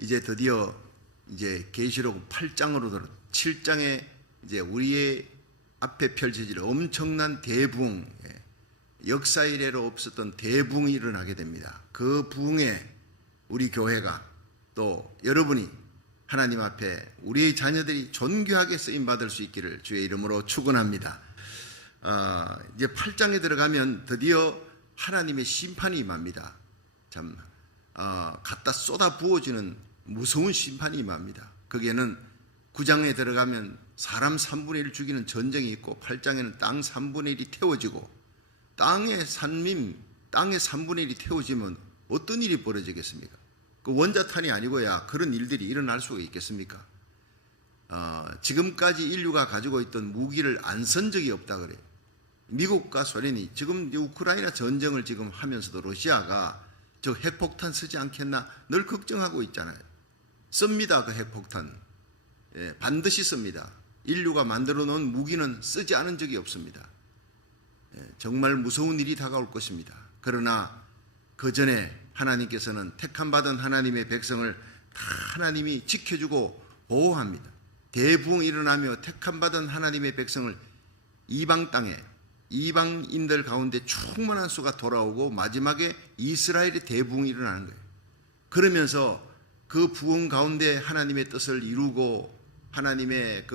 이제 드디어 이제 계시록 8장으로 들어 7장에 이제 우리의 앞에 펼쳐질 엄청난 대부흥, 역사 이래로 없었던 대부흥이 일어나게 됩니다. 그 부흥에 우리 교회가 또 여러분이 하나님 앞에 우리의 자녀들이 존귀하게 쓰임 받을 수 있기를 주의 이름으로 축원합니다. 이제 8장에 들어가면 드디어 하나님의 심판이 임합니다. 참 갖다 쏟아 부어지는 무서운 심판이 임합니다. 거기에는 9장에 들어가면 사람 3분의 1 죽이는 전쟁이 있고 8장에는 땅 3분의 1이 태워지고 땅의 산림, 땅의 3분의 1이 태워지면 어떤 일이 벌어지겠습니까? 그 원자탄이 아니고야 그런 일들이 일어날 수가 있겠습니까? 지금까지 인류가 가지고 있던 무기를 안 쓴 적이 없다 그래요. 미국과 소련이 지금 우크라이나 전쟁을 지금 하면서도 러시아가 저 핵폭탄 쓰지 않겠나 늘 걱정하고 있잖아요. 씁니다. 그 핵폭탄. 반드시 씁니다. 인류가 만들어 놓은 무기는 쓰지 않은 적이 없습니다. 정말 무서운 일이 다가올 것입니다. 그러나 그 전에 하나님께서는 택함받은 하나님의 백성을 다 하나님이 지켜주고 보호합니다. 대부흥이 일어나며 택함받은 하나님의 백성을 이방 땅에 이방인들 가운데 충만한 수가 돌아오고 마지막에 이스라엘의 대부흥이 일어나는 거예요. 그러면서 그 부흥 가운데 하나님의 뜻을 이루고 하나님의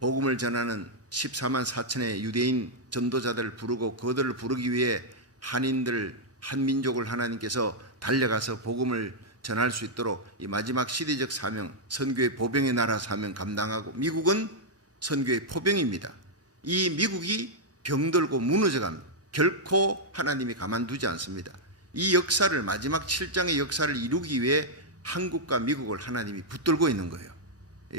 복음을 전하는 14만 4천의 유대인 전도자들을 부르고 그들을 부르기 위해 한인들 한민족을 하나님께서 달려가서 복음을 전할 수 있도록 이 마지막 시대적 사명, 선교의 보병의 나라 사명 감당하고 미국은 선교의 포병입니다. 이 미국이 병들고 무너져갑니다. 결코 하나님이 가만두지 않습니다. 이 역사를 마지막 7장의 역사를 이루기 위해 한국과 미국을 하나님이 붙들고 있는 거예요.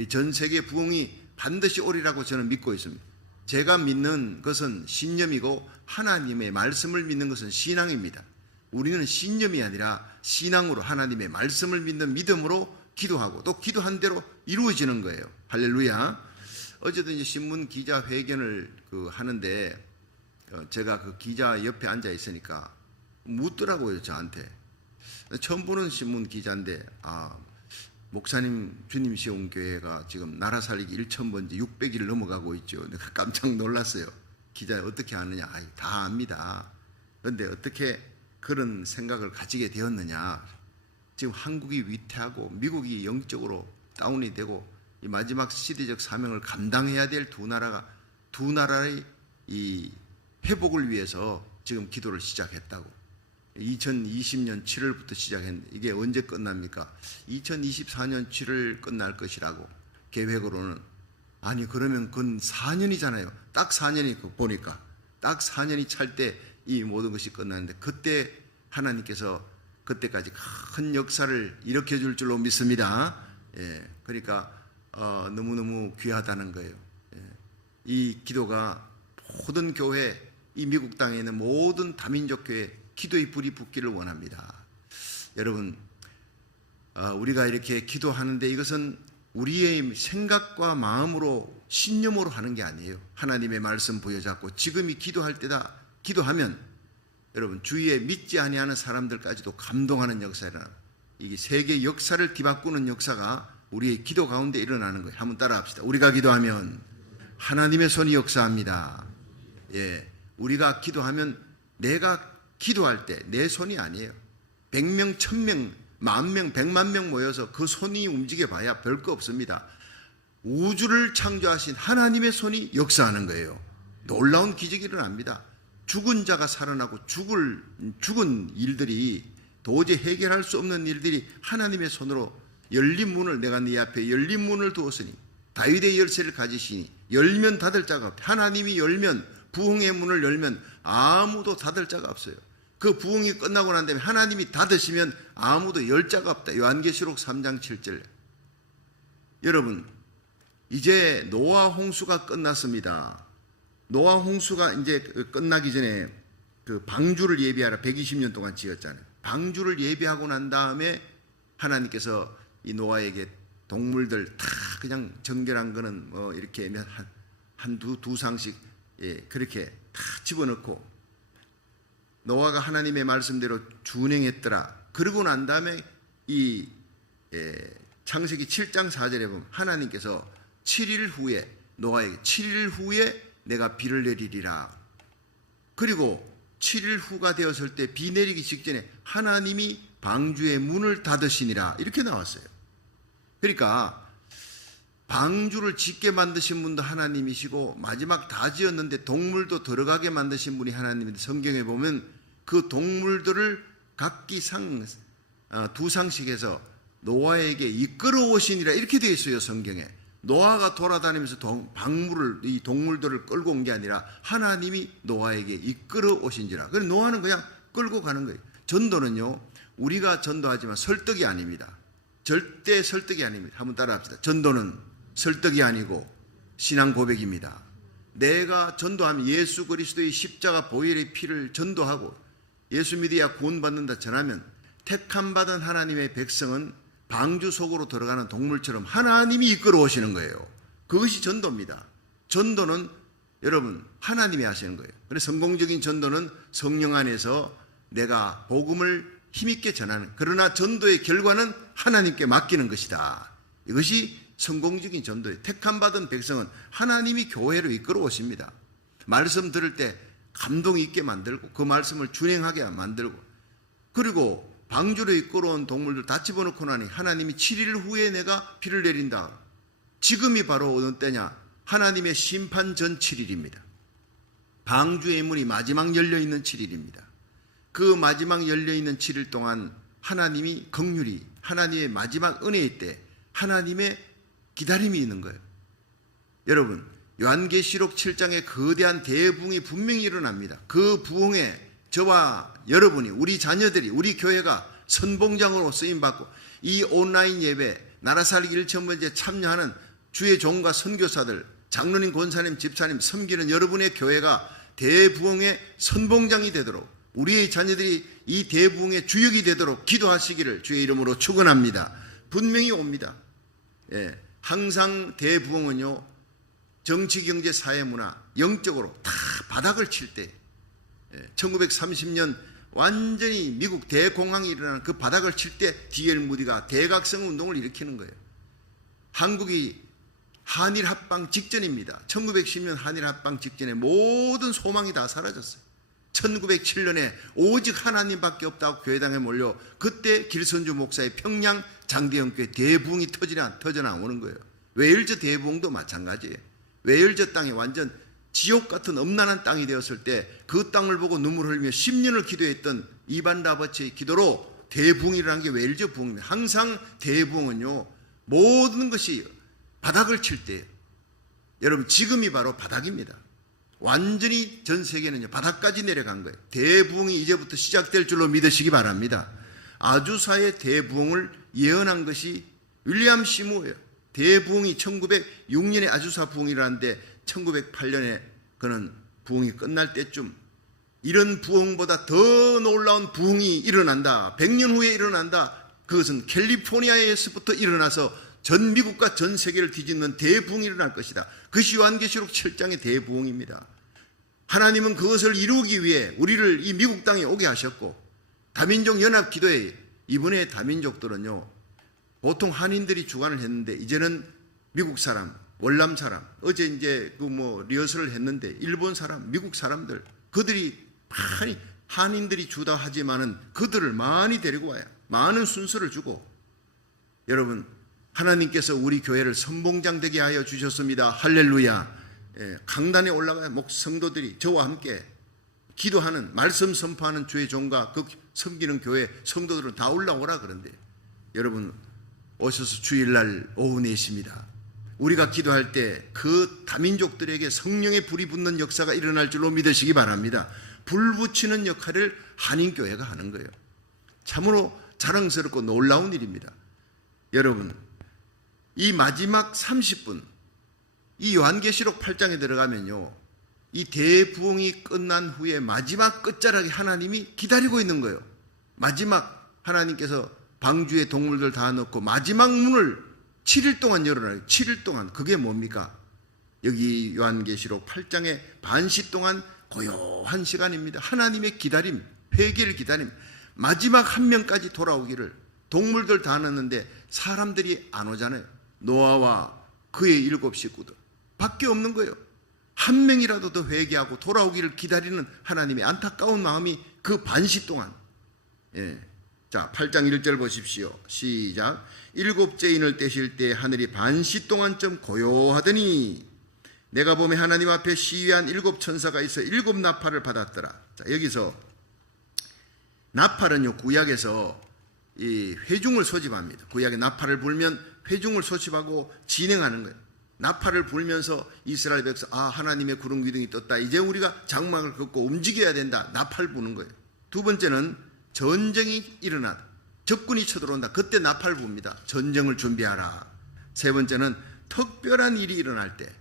전 세계 부흥이 반드시 오리라고 저는 믿고 있습니다. 제가 믿는 것은 신념이고 하나님의 말씀을 믿는 것은 신앙입니다. 우리는 신념이 아니라 신앙으로 하나님의 말씀을 믿는 믿음으로 기도하고 또 기도한 대로 이루어지는 거예요. 할렐루야. 어제도 이제 신문 기자 회견을 하는데 제가 그 기자 옆에 앉아 있으니까 묻더라고요, 저한테. 처음 보는 신문 기자인데 목사님 주님 시온 교회가 지금 나라 살리기 1000번째 600일 넘어가고 있죠. 내가 깜짝 놀랐어요. 기자 어떻게 아느냐? 다 압니다. 그런데 어떻게 그런 생각을 가지게 되었느냐? 지금 한국이 위태하고 미국이 영적으로 다운이 되고 이 마지막 시대적 사명을 감당해야 될 두 나라의 이 회복을 위해서 지금 기도를 시작했다고. 2020년 7월부터 시작했는데 이게 언제 끝납니까? 2024년 7월 끝날 것이라고 계획으로는. 아니 그러면 그건 4년이잖아요. 딱 4년이 보니까 딱 4년이 찰 때 이 모든 것이 끝났는데 그때 하나님께서 그때까지 큰 역사를 일으켜 줄 줄로 믿습니다. 그러니까 너무너무 귀하다는 거예요. 이 기도가 모든 교회, 이 미국 땅에 있는 모든 다민족 교회 기도의 불이 붙기를 원합니다. 여러분, 우리가 이렇게 기도하는데 이것은 우리의 생각과 마음으로 신념으로 하는 게 아니에요. 하나님의 말씀 부여잡고 지금이 기도할 때다. 기도하면 여러분 주위에 믿지 아니하는 사람들까지도 감동하는 역사라는 이게 세계 역사를 뒤바꾸는 역사가 우리의 기도 가운데 일어나는 거예요. 한번 따라합시다. 우리가 기도하면 하나님의 손이 역사합니다. 우리가 기도하면 내가 기도할 때 내 손이 아니에요. 100명, 1000명, 10,000명, 100만 명 모여서 그 손이 움직여 봐야 별거 없습니다. 우주를 창조하신 하나님의 손이 역사하는 거예요. 놀라운 기적이 일어납니다. 죽은 자가 살아나고 죽은 일들이 도저히 해결할 수 없는 일들이 하나님의 손으로 열린 문을 내가 네 앞에 열린 문을 두었으니 다윗의 열쇠를 가지시니 열면 닫을 자가 없다. 하나님이 열면 부흥의 문을 열면 아무도 닫을 자가 없어요. 그 부흥이 끝나고 난 다음에 하나님이 닫으시면 아무도 열 자가 없다. 요한계시록 3장 7절. 여러분 이제 노아 홍수가 끝났습니다. 노아 홍수가 이제 끝나기 전에 그 방주를 예비하라 120년 동안 지었잖아요. 방주를 예비하고 난 다음에 하나님께서 이 노아에게 동물들 다 그냥 정결한 거는 뭐 이렇게 두 상씩 그렇게 다 집어넣고 노아가 하나님의 말씀대로 준행했더라. 그러고 난 다음에 이 창세기 7장 4절에 보면 하나님께서 7일 후에 노아에게 7일 후에 내가 비를 내리리라. 그리고 7일 후가 되었을 때 비 내리기 직전에 하나님이 방주의 문을 닫으시니라 이렇게 나왔어요. 그러니까 방주를 짓게 만드신 분도 하나님이시고 마지막 다 지었는데 동물도 들어가게 만드신 분이 하나님인데 성경에 보면 그 동물들을 각기 두 상씩 해서 노아에게 이끌어 오시니라 이렇게 되어 있어요. 성경에 노아가 돌아다니면서 이 동물들을 끌고 온 게 아니라 하나님이 노아에게 이끌어 오신지라. 그래서 노아는 그냥 끌고 가는 거예요. 전도는요, 우리가 전도하지만 설득이 아닙니다. 절대 설득이 아닙니다. 한번 따라합시다. 전도는 설득이 아니고 신앙 고백입니다. 내가 전도하면 예수 그리스도의 십자가 보혈의 피를 전도하고 예수 믿어야 구원받는다 전하면 택함받은 하나님의 백성은 방주 속으로 들어가는 동물처럼 하나님이 이끌어 오시는 거예요. 그것이 전도입니다. 전도는 여러분 하나님이 하시는 거예요. 그래서 성공적인 전도는 성령 안에서 내가 복음을 힘있게 전하는, 그러나 전도의 결과는 하나님께 맡기는 것이다. 이것이 성공적인 전도예요. 택함받은 백성은 하나님이 교회로 이끌어 오십니다. 말씀 들을 때 감동 있게 만들고 그 말씀을 준행하게 만들고, 그리고 방주로 이끌어온 동물들 다 집어넣고 나니 하나님이 7일 후에 내가 비를 내린다. 지금이 바로 어느 때냐? 하나님의 심판 전 7일입니다. 방주의 문이 마지막 열려있는 7일입니다. 그 마지막 열려있는 7일 동안 하나님이 긍휼히 하나님의 마지막 은혜의 때 하나님의 기다림이 있는 거예요. 여러분, 요한계시록 7장에 거대한 대부흥이 분명히 일어납니다. 그 부흥에 저와 여러분이, 우리 자녀들이, 우리 교회가 선봉장으로 쓰임받고 이 온라인 예배 나라살기 1,000번째 참여하는 주의 종과 선교사들, 장로님, 권사님, 집사님 섬기는 여러분의 교회가 대부흥의 선봉장이 되도록, 우리의 자녀들이 이 대부흥의 주역이 되도록 기도하시기를 주의 이름으로 축원합니다. 분명히 옵니다. 항상 대부흥은요, 정치, 경제, 사회, 문화, 영적으로 다 바닥을 칠 때, 1930년 완전히 미국 대공황이 일어나는 그 바닥을 칠 때 D.L. 무디가 대각성 운동을 일으키는 거예요. 한국이 한일 합방 직전입니다. 1910년 한일 합방 직전에 모든 소망이 다 사라졌어요. 1907년에 오직 하나님밖에 없다고 교회당에 몰려 그때 길선주 목사의 평양 장대영교회 대부흥이 터져나오는 거예요. 웨일즈 대부흥도 마찬가지예요. 웨일즈 땅이 완전 지옥 같은 엄난한 땅이 되었을 때 그 땅을 보고 눈물 흘리며 10년을 기도했던 이반 라버츠의 기도로 대부흥이라는 게 웨일즈 부흥입니다. 항상 대부흥은요, 모든 것이 바닥을 칠 때예요. 여러분, 지금이 바로 바닥입니다. 완전히 전 세계는요, 바닥까지 내려간 거예요. 대부흥이 이제부터 시작될 줄로 믿으시기 바랍니다. 아주사의 대부흥을 예언한 것이 윌리엄 시무예요. 대부흥이 1906년에 아주사 부흥이라는데 1908년에 그는 부흥이 끝날 때쯤 이런 부흥보다 더 놀라운 부흥이 일어난다. 100년 후에 일어난다. 그것은 캘리포니아에서부터 일어나서 전 미국과 전 세계를 뒤집는 대부흥이 일어날 것이다. 그것이 요한계시록 7장의 대부흥입니다. 하나님은 그것을 이루기 위해 우리를 이 미국 땅에 오게 하셨고, 다민족 연합 기도회, 이번에 다민족들은요, 보통 한인들이 주관을 했는데 이제는 미국 사람, 월남 사람, 어제 이제 리허설을 했는데 일본 사람, 미국 사람들, 그들이 많이 한인들이 주다 하지만은 그들을 많이 데리고 와요. 많은 순서를 주고, 여러분, 하나님께서 우리 교회를 선봉장 되게 하여 주셨습니다. 할렐루야. 강단에 올라가야 성도들이 저와 함께 기도하는, 말씀 선포하는 주의 종과 그 섬기는 교회 성도들은 다 올라오라 그런데, 여러분 오셔서 주일날 오후 4시입니다. 우리가 기도할 때 그 다민족들에게 성령의 불이 붙는 역사가 일어날 줄로 믿으시기 바랍니다. 불 붙이는 역할을 한인교회가 하는 거예요. 참으로 자랑스럽고 놀라운 일입니다. 여러분, 이 마지막 30분, 이 요한계시록 8장에 들어가면요, 이 대부흥이 끝난 후에 마지막 끝자락에 하나님이 기다리고 있는 거예요. 마지막 하나님께서 방주에 동물들 다 넣고 마지막 문을 7일 동안 열어놔요. 7일 동안. 그게 뭡니까? 여기 요한계시록 8장의 반시 동안 고요한 시간입니다. 하나님의 기다림, 회개를 기다림. 마지막 한 명까지 돌아오기를. 동물들 다 넣었는데 사람들이 안 오잖아요. 노아와 그의 7 식구들 밖에 없는 거예요. 한 명이라도 더 회개하고 돌아오기를 기다리는 하나님의 안타까운 마음이 그 반시 동안. 자, 8장 1절 보십시오. 시작. 7째 인을 떼실 때 하늘이 반시 동안쯤 고요하더니 내가 보매 하나님 앞에 시위한 7 천사가 있어 7 나팔을 받았더라. 자, 여기서 나팔은요, 구약에서 이 회중을 소집합니다. 구약에 나팔을 불면 회중을 소집하고 진행하는 거예요. 나팔을 불면서 이스라엘 백성, 하나님의 구름 기둥이 떴다. 이제 우리가 장막을 걷고 움직여야 된다. 나팔 부는 거예요. 두 번째는 전쟁이 일어나다. 적군이 쳐들어온다. 그때 나팔 붑니다. 전쟁을 준비하라. 세 번째는 특별한 일이 일어날 때,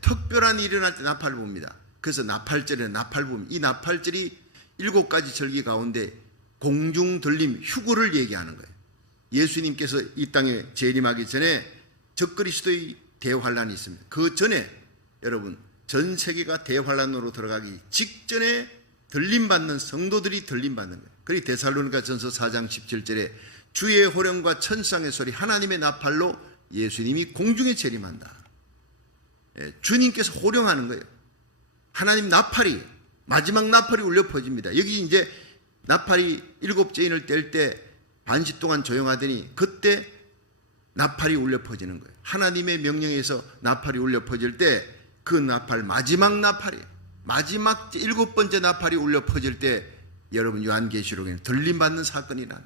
특별한 일이 일어날 때 나팔을 붑니다. 그래서 나팔절에 나팔 붑니다. 이 나팔절이 7가지 절기 가운데 공중 들림 휴거를 얘기하는 거예요. 예수님께서 이 땅에 재림하기 전에 적그리스도의 대환란이 있습니다. 그 전에 여러분 전 세계가 대환란으로 들어가기 직전에 들림받는 성도들이 들림받는 거예요. 그리고 데살로니가 전서 4장 17절에 주의 호령과 천상의 소리 하나님의 나팔로 예수님이 공중에 재림한다. 주님께서 호령하는 거예요. 하나님 나팔이, 마지막 나팔이 울려 퍼집니다. 여기 이제 나팔이 7째 인을 뗄 때 반시 동안 조용하더니 그때 나팔이 울려 퍼지는 거예요. 하나님의 명령에서 나팔이 울려 퍼질 때 그 나팔, 마지막 나팔이에요. 마지막 7번째 나팔이 울려 퍼질 때 여러분 요한계시록에는 들림받는 사건이 난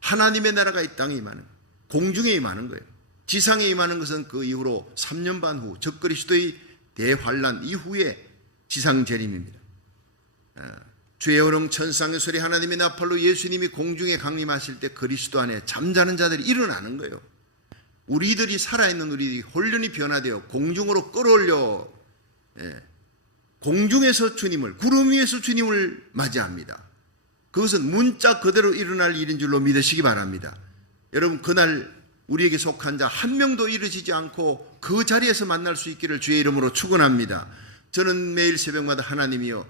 하나님의 나라가 이 땅에 임하는 거예요. 공중에 임하는 거예요. 지상에 임하는 것은 그 이후로 3년 반 후 적그리스도의 대환란 이후에 지상 재림입니다. 주의 호령 천상의 소리 하나님의 나팔로 예수님이 공중에 강림하실 때 그리스도 안에 잠자는 자들이 일어나는 거예요. 우리들이 살아있는 우리들이 혼련히 변화되어 공중으로 끌어올려 공중에서 주님을, 구름 위에서 주님을 맞이합니다. 그것은 문자 그대로 일어날 일인 줄로 믿으시기 바랍니다. 여러분 그날 우리에게 속한 자 한 명도 이르지지 않고 그 자리에서 만날 수 있기를 주의 이름으로 축원합니다. 저는 매일 새벽마다 하나님이여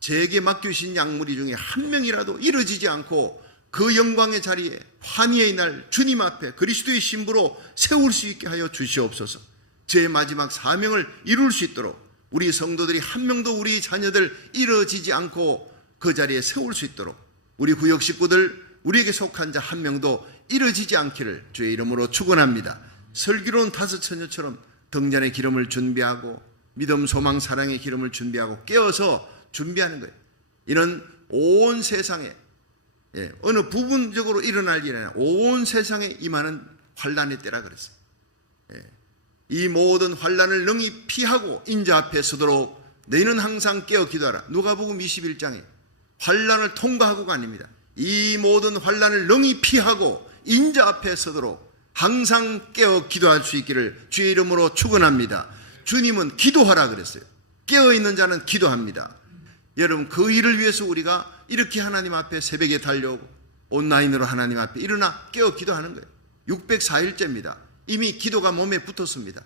제게 맡기신 양무리 중에 한 명이라도 이르지지 않고 그 영광의 자리에 환희의 날 주님 앞에 그리스도의 신부로 세울 수 있게 하여 주시옵소서. 제 마지막 사명을 이룰 수 있도록 우리 성도들이 한 명도 우리 자녀들 이르지지 않고 그 자리에 세울 수 있도록 우리 구역 식구들 우리에게 속한 자 한 명도 이르지지 않기를 주의 이름으로 축원합니다. 슬기로운 5 처녀처럼 등잔의 기름을 준비하고 믿음, 소망, 사랑의 기름을 준비하고 깨어서 준비하는 거예요. 이는 온 세상에 어느 부분적으로 일어날 일이 아니라 온 세상에 임하는 환란의 때라 그랬어요. 이 모든 환란을 능히 피하고 인자 앞에 서도록 너희는 항상 깨어 기도하라. 누가복음 21장에 환란을 통과하고가 아닙니다. 이 모든 환란을 능히 피하고 인자 앞에 서도록 항상 깨어 기도할 수 있기를 주의 이름으로 축원합니다. 주님은 기도하라 그랬어요. 깨어있는 자는 기도합니다. 여러분 그 일을 위해서 우리가 이렇게 하나님 앞에 새벽에 달려오고 온라인으로 하나님 앞에 일어나 깨어 기도하는 거예요. 604일째입니다. 이미 기도가 몸에 붙었습니다.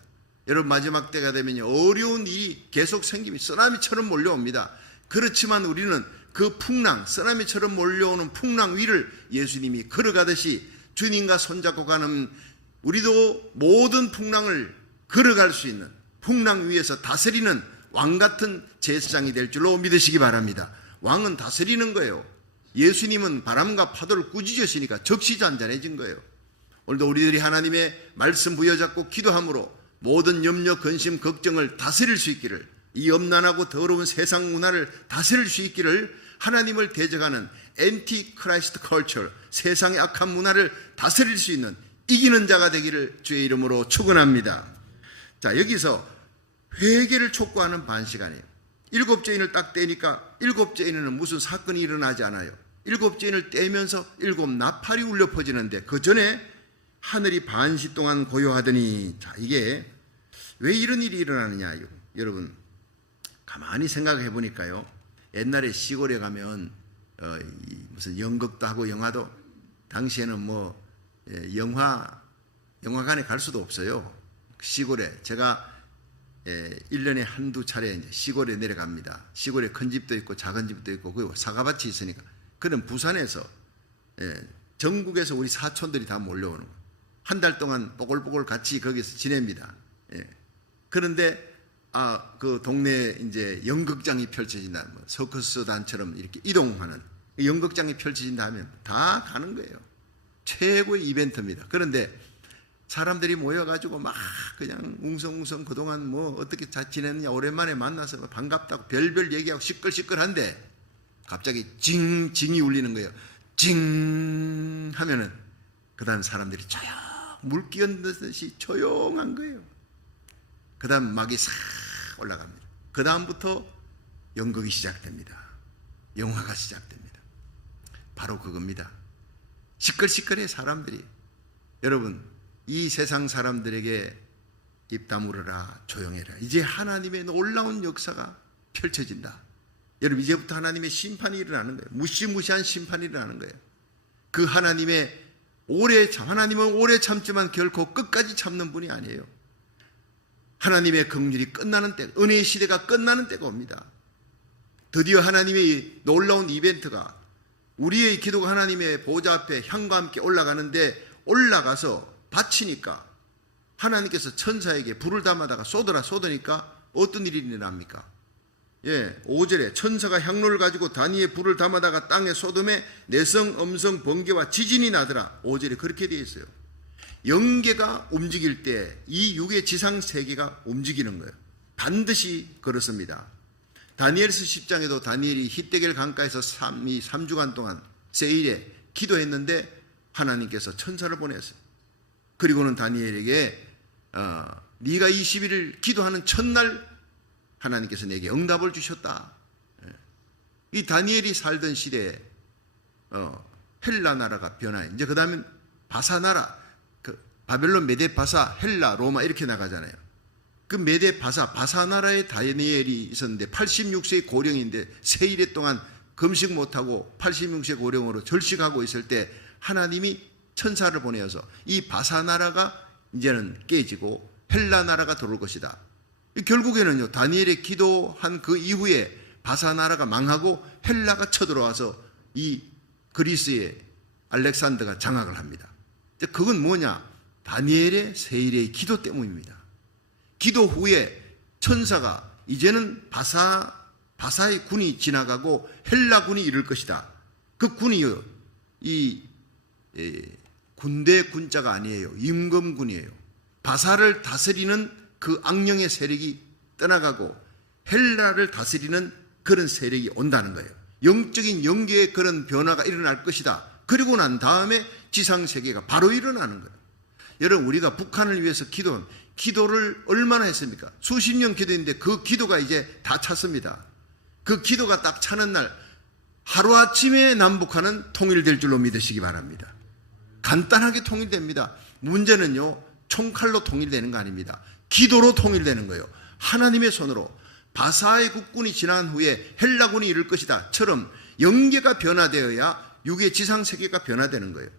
여러분 마지막 때가 되면 어려운 일이 계속 생기며 쓰나미처럼 몰려옵니다. 그렇지만 우리는 그 풍랑, 쓰나미처럼 몰려오는 풍랑 위를 예수님이 걸어가듯이 주님과 손잡고 가는 우리도 모든 풍랑을 걸어갈 수 있는 풍랑 위에서 다스리는 왕같은 제사장이 될 줄로 믿으시기 바랍니다. 왕은 다스리는 거예요. 예수님은 바람과 파도를 꾸짖으시니까 적시잔잔해진 거예요. 오늘도 우리들이 하나님의 말씀 부여잡고 기도함으로 모든 염려, 근심, 걱정을 다스릴 수 있기를, 이 엄난하고 더러운 세상 문화를 다스릴 수 있기를, 하나님을 대적하는 엔티 크라이스트 컬처, 세상의 악한 문화를 다스릴 수 있는 이기는 자가 되기를 주의 이름으로 축원합니다. 자, 여기서 회개를 촉구하는 반시간이에요. 7째 인을 딱 떼니까 7째 인에는 무슨 사건이 일어나지 않아요. 7째 인을 떼면서 7 나팔이 울려 퍼지는데 그 전에 하늘이 반시 동안 고요하더니, 자, 이게 왜 이런 일이 일어나느냐. 여러분 가만히 생각해 보니까요, 옛날에 시골에 가면 무슨 연극도 하고 영화도, 당시에는 뭐 영화관에 갈 수도 없어요. 시골에 제가 1년에 한두 차례 이제 시골에 내려갑니다. 시골에 큰 집도 있고 작은 집도 있고 그 사과밭이 있으니까 그는 부산에서 전국에서 우리 사촌들이 다 몰려오는 거예요. 한 달 동안 뽀글뽀글 같이 거기서 지냅니다. 그런데 그 동네에 이제 연극장이 펼쳐진다, 뭐 서커스단처럼 이렇게 이동하는 연극장이 펼쳐진다 하면 다 가는 거예요. 최고의 이벤트입니다. 그런데 사람들이 모여가지고 막 그냥 웅성웅성 그동안 뭐 어떻게 잘 지냈느냐, 오랜만에 만나서 반갑다고 별별 얘기하고 시끌시끌한데 갑자기 징이 울리는 거예요. 징 하면은 그 다음 사람들이 물 끼얹듯이 조용한 거예요. 그 다음 막이 싹 올라갑니다. 그 다음부터 연극이 시작됩니다. 영화가 시작됩니다. 바로 그겁니다. 시끌시끌해 사람들이. 여러분, 이 세상 사람들에게 입 다물어라, 조용해라. 이제 하나님의 놀라운 역사가 펼쳐진다. 여러분, 이제부터 하나님의 심판이 일어나는 거예요. 무시무시한 심판이 일어나는 거예요. 그 하나님은 오래 참지만 결코 끝까지 참는 분이 아니에요. 하나님의 긍휼이 끝나는 때, 은혜의 시대가 끝나는 때가 옵니다. 드디어 하나님의 놀라운 이벤트가, 우리의 기도가 하나님의 보좌 앞에 향과 함께 올라가는데, 올라가서 바치니까 하나님께서 천사에게 불을 담아다가 쏟으니까 어떤 일이 일어납니까? 5절에 천사가 향로를 가지고 단위에 불을 담아다가 땅에 쏟음에 내성, 음성, 번개와 지진이 나더라. 5절에 그렇게 되어 있어요. 영계가 움직일 때 이 육의 지상 세계가 움직이는 거예요. 반드시 그렇습니다. 다니엘서 10장에도 다니엘이 히데겔 강가에서 3주간 동안 세일에 기도했는데 하나님께서 천사를 보냈어요. 그리고는 다니엘에게 네가 20일을 기도하는 첫날 하나님께서 내게 응답을 주셨다. 이 다니엘이 살던 시대에 헬라 나라가 변화해. 이제 그 다음에 바사 나라, 바벨론, 메데, 바사, 헬라, 로마 이렇게 나가잖아요. 그 메데, 바사 나라에 다니엘이 있었는데 86세의 고령인데 세일에 동안 금식 못하고 86세 고령으로 절식하고 있을 때 하나님이 천사를 보내어서 이 바사 나라가 이제는 깨지고 헬라 나라가 들어올 것이다. 결국에는요, 다니엘의 기도한 그 이후에 바사 나라가 망하고 헬라가 쳐들어와서 이 그리스의 알렉산더가 장악을 합니다. 그건 뭐냐? 다니엘의 세일의 기도 때문입니다. 기도 후에 천사가 이제는 바사의 군이 지나가고 헬라 군이 이룰 것이다. 그 군이요, 이 군대 군자가 아니에요. 임금군이에요. 바사를 다스리는 그 악령의 세력이 떠나가고 헬라를 다스리는 그런 세력이 온다는 거예요. 영적인 영계의 그런 변화가 일어날 것이다. 그리고 난 다음에 지상세계가 바로 일어나는 거예요. 여러분, 우리가 북한을 위해서 기도를 얼마나 했습니까? 수십 년 기도했는데 그 기도가 이제 다 찼습니다. 그 기도가 딱 차는 날 하루아침에 남북한은 통일될 줄로 믿으시기 바랍니다. 간단하게 통일됩니다. 문제는요, 총칼로 통일되는 거 아닙니다. 기도로 통일되는 거예요. 하나님의 손으로. 바사의 국군이 지난 후에 헬라군이 이룰 것이다 처럼 영계가 변화되어야 육의 지상세계가 변화되는 거예요.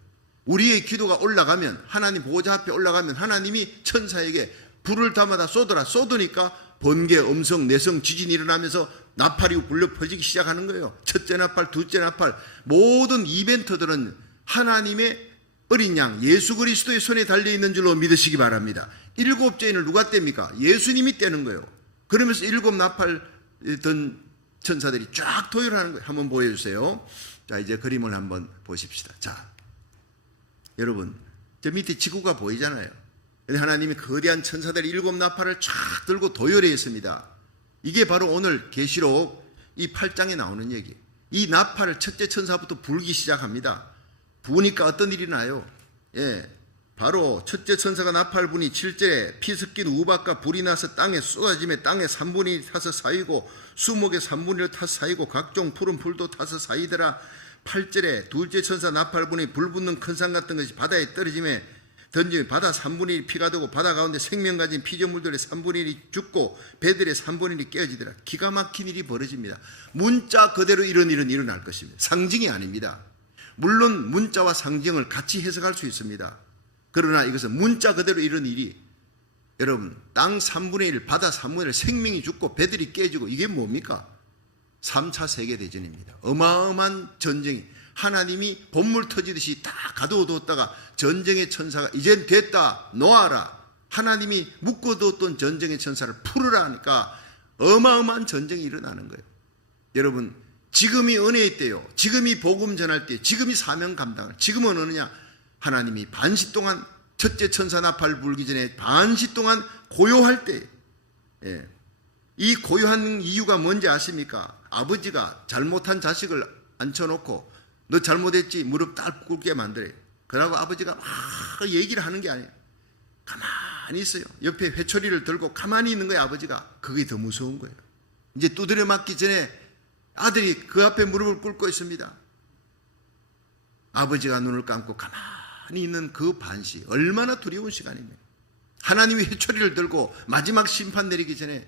우리의 기도가 올라가면, 하나님 보호자 앞에 올라가면 하나님이 천사에게 불을 담아다 쏟으니까 번개, 음성, 내성, 지진이 일어나면서 나팔이 불려 퍼지기 시작하는 거예요. 첫째 나팔, 둘째 나팔, 모든 이벤트들은 하나님의 어린 양 예수 그리스도의 손에 달려있는 줄로 믿으시기 바랍니다. 일곱째인을 누가 뗍니까? 예수님이 떼는 거예요. 그러면서 일곱 나팔 든 천사들이 쫙 도열하는 거예요. 한번 보여주세요. 자, 이제 그림을 한번 보십시다. 자, 여러분, 저 밑에 지구가 보이잖아요. 하나님이 거대한 천사들이 일곱 나팔을 쫙 들고 도열해 있습니다. 이게 바로 오늘 계시록 이 8장에 나오는 얘기. 이 나팔을 첫째 천사부터 불기 시작합니다. 부으니까 어떤 일이 나요? 바로 첫째 천사가 나팔 부니 7절에 피 섞인 우박과 불이 나서 땅에 쏟아지며 땅에 3분의 1 타서 쌓이고 수목에 3분의 1 타서 쌓이고 각종 푸른 풀도 타서 쌓이더라. 8절에 둘째 천사 나팔 부니 불 붙는 큰 산 같은 것이 바다에 떨어지며 던지며 바다 3분의 1이 피가 되고 바다 가운데 생명 가진 피조물들의 3분의 1이 죽고 배들의 3분의 1이 깨어지더라. 기가 막힌 일이 벌어집니다. 문자 그대로 이런 일은 일어날 것입니다. 상징이 아닙니다. 물론 문자와 상징을 같이 해석할 수 있습니다. 그러나 이것은 문자 그대로 이런 일이, 여러분, 땅 3분의 1, 바다 3분의 1, 생명이 죽고 배들이 깨지고, 이게 뭡니까? 3차 세계대전입니다. 어마어마한 전쟁이 하나님이 본물 터지듯이 다 가둬뒀다가 전쟁의 천사가 이젠 됐다 놓아라. 하나님이 묶어뒀던 전쟁의 천사를 풀으라 하니까 어마어마한 전쟁이 일어나는 거예요. 여러분, 지금이 은혜의 때요. 지금이 복음 전할 때, 지금이 사명 감당을. 지금은 어느냐? 하나님이 반시 동안 첫째 천사 나팔 불기 전에 반시 동안 고요할 때, 이 고요한 이유가 뭔지 아십니까? 아버지가 잘못한 자식을 앉혀놓고 너 잘못했지 무릎 딱 꿇게 만들어요. 그러고 아버지가 막 얘기를 하는 게 아니에요. 가만히 있어요. 옆에 회초리를 들고 가만히 있는 거예요. 아버지가. 그게 더 무서운 거예요. 이제 두드려 맞기 전에 아들이 그 앞에 무릎을 꿇고 있습니다. 아버지가 눈을 감고 가만히 있는 그 반시, 얼마나 두려운 시간입니까? 하나님이 회초리를 들고 마지막 심판 내리기 전에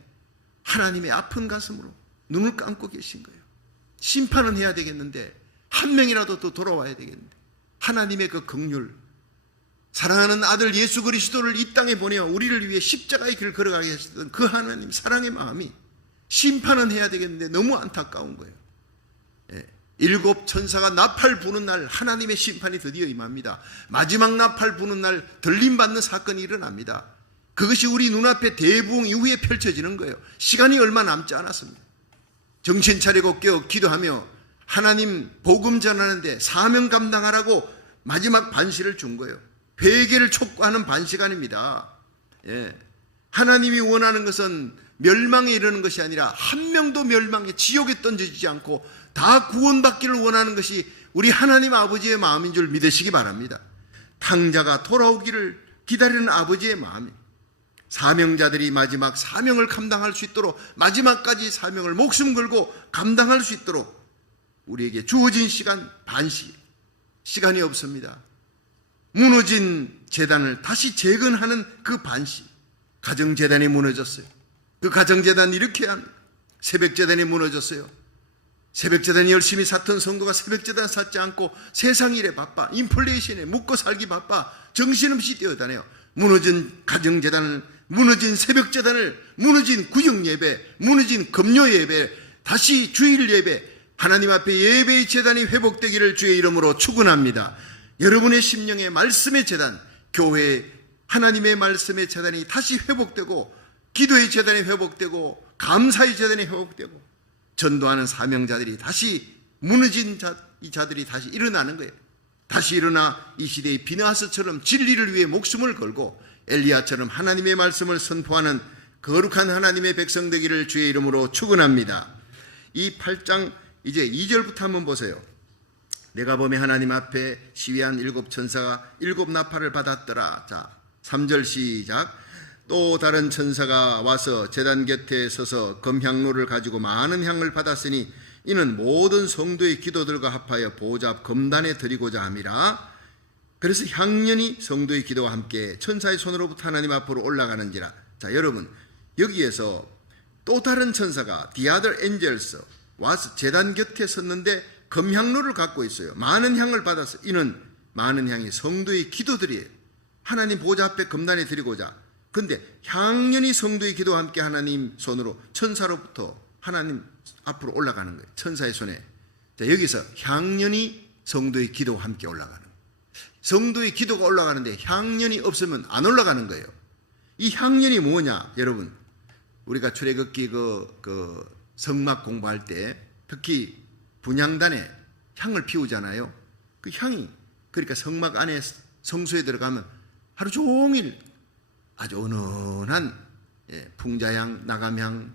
하나님의 아픈 가슴으로 눈을 감고 계신 거예요. 심판은 해야 되겠는데 한 명이라도 더 돌아와야 되겠는데 하나님의 그 긍휼, 사랑하는 아들 예수 그리스도를 이 땅에 보내어 우리를 위해 십자가의 길을 걸어가게 하셨던 그 하나님 사랑의 마음이 심판은 해야 되겠는데 너무 안타까운 거예요. 7 천사가 나팔 부는 날 하나님의 심판이 드디어 임합니다. 마지막 나팔 부는 날 들림받는 사건이 일어납니다. 그것이 우리 눈앞에 대부흥 이후에 펼쳐지는 거예요. 시간이 얼마 남지 않았습니다. 정신 차리고 깨어 기도하며 하나님 복음 전하는데 사명 감당하라고 마지막 반시를 준 거예요. 회개를 촉구하는 반시간입니다. 하나님이 원하는 것은 멸망에 이르는 것이 아니라 한 명도 멸망에 지옥에 던져지지 않고 다 구원받기를 원하는 것이 우리 하나님 아버지의 마음인 줄 믿으시기 바랍니다. 탕자가 돌아오기를 기다리는 아버지의 마음이, 사명자들이 마지막 사명을 감당할 수 있도록 마지막까지 사명을 목숨 걸고 감당할 수 있도록 우리에게 주어진 시간 반시, 시간이 없습니다. 무너진 재단을 다시 재건하는 그 반시, 가정재단이 무너졌어요. 그 가정재단 일으켜야 합니다. 새벽재단이 무너졌어요. 새벽재단이 열심히 샀던 성도가 새벽재단 샀지 않고 세상 일에 바빠, 인플레이션에 묵고 살기 바빠 정신없이 뛰어다녀요. 무너진 가정재단을, 무너진 새벽재단을, 무너진 구역예배, 무너진 금요예배, 다시 주일 예배, 하나님 앞에 예배의 재단이 회복되기를 주의 이름으로 축원합니다. 여러분의 심령의 말씀의 재단, 교회 하나님의 말씀의 재단이 다시 회복되고, 기도의 재단이 회복되고, 감사의 재단이 회복되고, 전도하는 사명자들이 다시 무너진 이 자들이 다시 일어나는 거예요. 다시 일어나 이 시대의 비느하스처럼 진리를 위해 목숨을 걸고 엘리야처럼 하나님의 말씀을 선포하는 거룩한 하나님의 백성 되기를 주의 이름으로 축원합니다. 이 8장 이제 2절부터 한번 보세요. 내가 보매 하나님 앞에 시위한 7 천사가 7 나팔을 받았더라. 자, 3절 시작. 또 다른 천사가 와서 제단 곁에 서서 검향로를 가지고 많은 향을 받았으니 이는 모든 성도의 기도들과 합하여 보좌 앞 검단에 드리고자 함이라. 그래서 향연이 성도의 기도와 함께 천사의 손으로부터 하나님 앞으로 올라가는지라. 자, 여러분, 여기에서 또 다른 천사가 The other angels 와서 제단 곁에 섰는데 검향로를 갖고 있어요. 많은 향을 받았어요. 이는 많은 향이 성도의 기도들이에요. 하나님 보좌 앞에 검단에 드리고자. 근데 향연이 성도의 기도와 함께 하나님 손으로 천사로부터 하나님 앞으로 올라가는 거예요. 천사의 손에. 자, 여기서 향연이 성도의 기도와 함께 올라가는 거예요. 성도의 기도가 올라가는데 향연이 없으면 안 올라가는 거예요. 이 향연이 뭐냐, 여러분? 우리가 출애굽기 그 성막 공부할 때 특히 분향단에 향을 피우잖아요. 그 향이, 그러니까 성막 안에 성소에 들어가면 하루 종일 아주 은은한 풍자향, 나감향,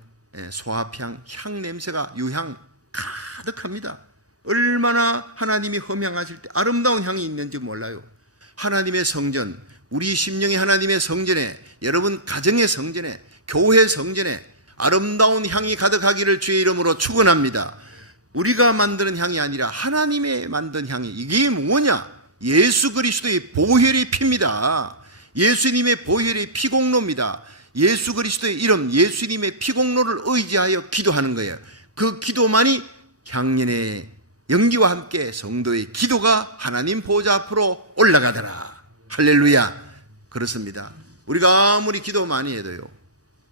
소합향, 향 냄새가, 유향 가득합니다. 얼마나 하나님이 험향하실 때 아름다운 향이 있는지 몰라요. 하나님의 성전, 우리 심령의 하나님의 성전에, 여러분 가정의 성전에, 교회 성전에 아름다운 향이 가득하기를 주의 이름으로 축원합니다. 우리가 만드는 향이 아니라 하나님의 만든 향이, 이게 뭐냐? 예수 그리스도의 보혈의 피입니다. 예수님의 보혈의 피공로입니다. 예수 그리스도의 이름, 예수님의 피공로를 의지하여 기도하는 거예요. 그 기도만이 향연의 연기와 함께 성도의 기도가 하나님 보좌 앞으로 올라가더라. 할렐루야. 그렇습니다. 우리가 아무리 기도 많이 해도요,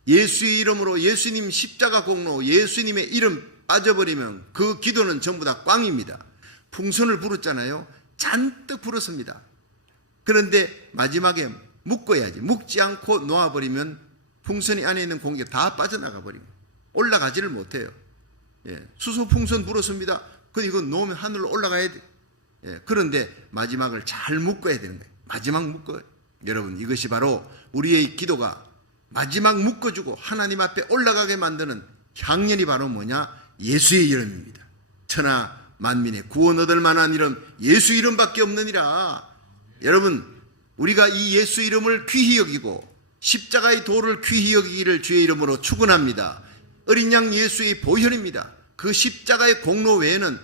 예수의 이름으로, 예수님 십자가 공로, 예수님의 이름 빠져버리면 그 기도는 전부 다 꽝입니다. 풍선을 불었잖아요. 잔뜩 불었습니다. 그런데 마지막에 묶어야지. 묶지 않고 놓아버리면 풍선이 안에 있는 공기가 다 빠져나가 버리고 올라가지를 못해요. 수소 풍선 불었습니다. 근데 이거 놓으면 하늘로 올라가야 돼. 그런데 마지막을 잘 묶어야 되는 거예요. 마지막 묶어요. 여러분, 이것이 바로 우리의 기도가 마지막 묶어주고 하나님 앞에 올라가게 만드는 향연이 바로 뭐냐? 예수의 이름입니다. 천하 만민의 구원 얻을 만한 이름, 예수 이름밖에 없느니라. 여러분, 우리가 이 예수 이름을 귀히 여기고 십자가의 도를 귀히 여기기를 주의 이름으로 축원합니다. 어린 양 예수의 보혈입니다. 그 십자가의 공로 외에는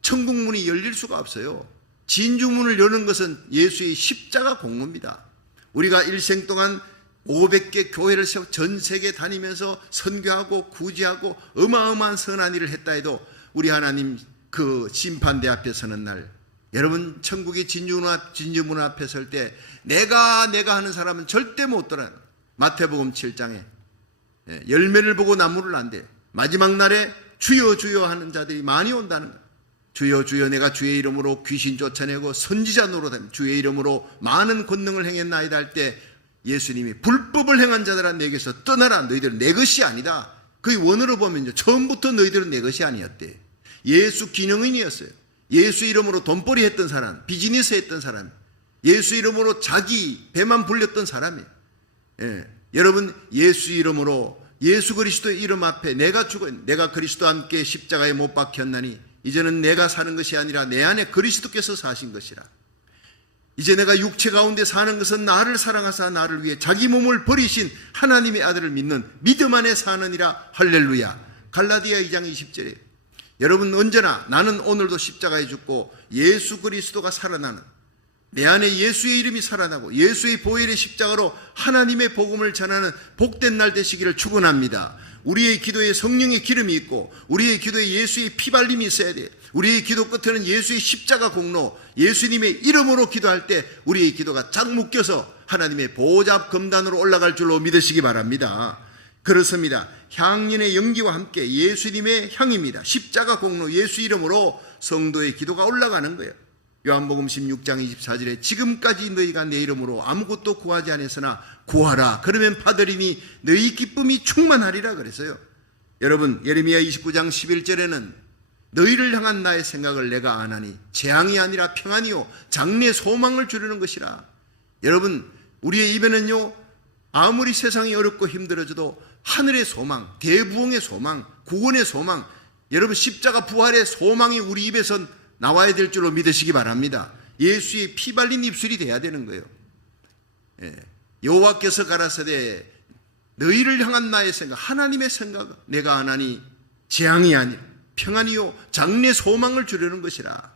천국문이 열릴 수가 없어요. 진주문을 여는 것은 예수의 십자가 공로입니다. 우리가 일생 동안 500개 교회를 세워 전 세계 다니면서 선교하고 구제하고 어마어마한 선한 일을 했다 해도 우리 하나님 그 심판대 앞에 서는 날, 여러분 천국의 진주문 앞에 설 때 내가 하는 사람은 절대 못 돌아. 마태복음 7장에 열매를 보고 나무를 안대. 마지막 날에 주여 주여 하는 자들이 많이 온다는 거예요. 주여 주여 내가 주의 이름으로 귀신 쫓아내고 선지자 노릇하며 주의 이름으로 많은 권능을 행했나이다 할 때 예수님이 불법을 행한 자들아 내게서 떠나라. 너희들은 내 것이 아니다. 그 원어로 보면요, 처음부터 너희들은 내 것이 아니었대. 예수 기능인이었어요. 예수 이름으로 돈벌이 했던 사람, 비즈니스 했던 사람, 예수 이름으로 자기 배만 불렸던 사람이에요. 여러분, 예수 이름으로 예수 그리스도의 이름 앞에 내가 그리스도와 함께 십자가에 못 박혔나니 이제는 내가 사는 것이 아니라 내 안에 그리스도께서 사신 것이라. 이제 내가 육체 가운데 사는 것은 나를 사랑하사 나를 위해 자기 몸을 버리신 하나님의 아들을 믿는 믿음 안에 사느니라. 할렐루야. 갈라디아 2장 20절에 여러분, 언제나 나는 오늘도 십자가에 죽고 예수 그리스도가 살아나는, 내 안에 예수의 이름이 살아나고 예수의 보혈의 십자가로 하나님의 복음을 전하는 복된 날 되시기를 축원합니다. 우리의 기도에 성령의 기름이 있고 우리의 기도에 예수의 피발림이 있어야 돼. 우리의 기도 끝에는 예수의 십자가 공로, 예수님의 이름으로 기도할 때 우리의 기도가 쫙 묶여서 하나님의 보좌 앞 금단으로 올라갈 줄로 믿으시기 바랍니다. 그렇습니다. 향연의 연기와 함께 예수님의 향입니다. 십자가 공로 예수 이름으로 성도의 기도가 올라가는 거예요. 요한복음 16장 24절에 지금까지 너희가 내 이름으로 아무것도 구하지 않았으나 구하라. 그러면 받으리니 너희 기쁨이 충만하리라 그랬어요. 여러분, 예레미야 29장 11절에는 너희를 향한 나의 생각을 내가 아나니 재앙이 아니라 평안이요 장래 소망을 주려는 것이라. 여러분, 우리의 입에는요, 아무리 세상이 어렵고 힘들어져도 하늘의 소망, 대부흥의 소망, 구원의 소망, 여러분 십자가 부활의 소망이 우리 입에서 나와야 될 줄로 믿으시기 바랍니다. 예수의 피 발린 입술이 돼야 되는 거예요. 여호와께서 가라사대 너희를 향한 나의 생각, 하나님의 생각 내가 아나니 재앙이 아니라 평안이요 장래 소망을 주려는 것이라.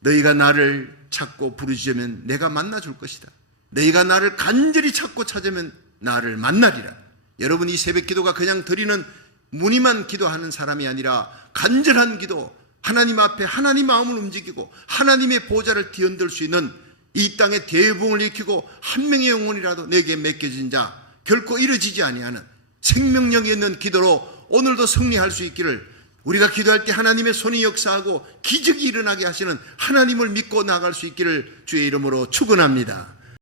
너희가 나를 찾고 부르짖으면 내가 만나줄 것이다. 너희가 나를 간절히 찾고 찾으면 나를 만나리라. 여러분, 이 새벽 기도가 그냥 드리는 무늬만 기도하는 사람이 아니라 간절한 기도, 하나님 앞에 하나님 마음을 움직이고 하나님의 보좌를 뒤흔들 수 있는 이 땅의 대부흥을 일으키고 한 명의 영혼이라도 내게 맡겨진 자, 결코 이루어지지 아니하는 생명력이 있는 기도로 오늘도 승리할 수 있기를, 우리가 기도할 때 하나님의 손이 역사하고 기적이 일어나게 하시는 하나님을 믿고 나아갈 수 있기를 주의 이름으로 축원합니다.